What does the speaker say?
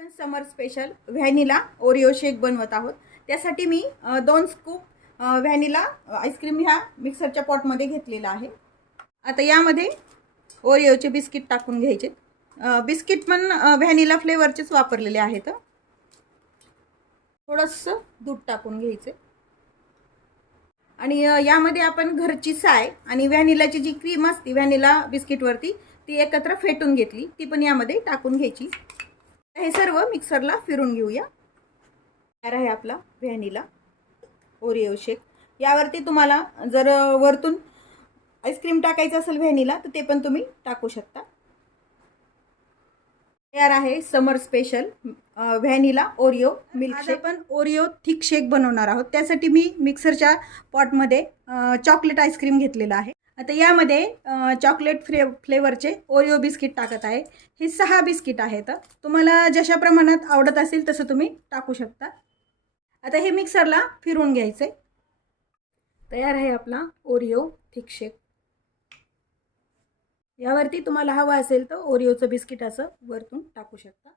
आपण समर special vanilla Oreo शेक बनवत आहोत। त्यासाठी मी 2 स्कूप व्हॅनिला आईस्क्रीम ह्या मिक्सरच्या पॉटमध्ये घेतलेला आहे। आता यामध्ये ओरिओचे बिस्किट टाकून घ्यायचे। बिस्किट पण व्हॅनिला फ्लेवरचेच वापरलेले आहेत। थोडंसं दूध टाकून घ्यायचे आणि यामध्ये आपण घरची साय आणि व्हॅनिलाची जी क्रीम असते व्हॅनिला बिस्किटवरती ती एकत्र फेटून घेतली, ती पण यामध्ये टाकून घ्यायची। हे सर्व मिक्सरला फिरून घेऊया। तयार आहे आपला व्हॅनिला ओरिओ शेक। यावरती तुम्हाला जर वरतून आईस्क्रीम टाकायचं असेल व्हॅनिला तर ते पण तुम्ही टाकू शकता। तयार आहे समर स्पेशल व्हॅनिला ओरिओ मिल्क शेक। आपण ओरिओ थिक शेक बनवणार आहोत। त्यासाठी मी मिक्सरच्या पॉटमध्ये चॉकलेट आईस्क्रीम घेतलेला आहे। आता यामध्ये चॉकलेट फ्लेवरचे ओरिओ बिस्किट टाकत आहे। हे 6 बिस्किट आहेत। तुम्हाला जशा प्रमाणात आवडत असेल तसं तुम्ही टाकू शकता। आता हे मिक्सरला फिरवून घ्यायचे। तयार आहे आपला ओरिओ थिक शेक। यावरती तुम्हाला हवा असेल तर ओरिओचं बिस्किट असं वरतून टाकू शकता।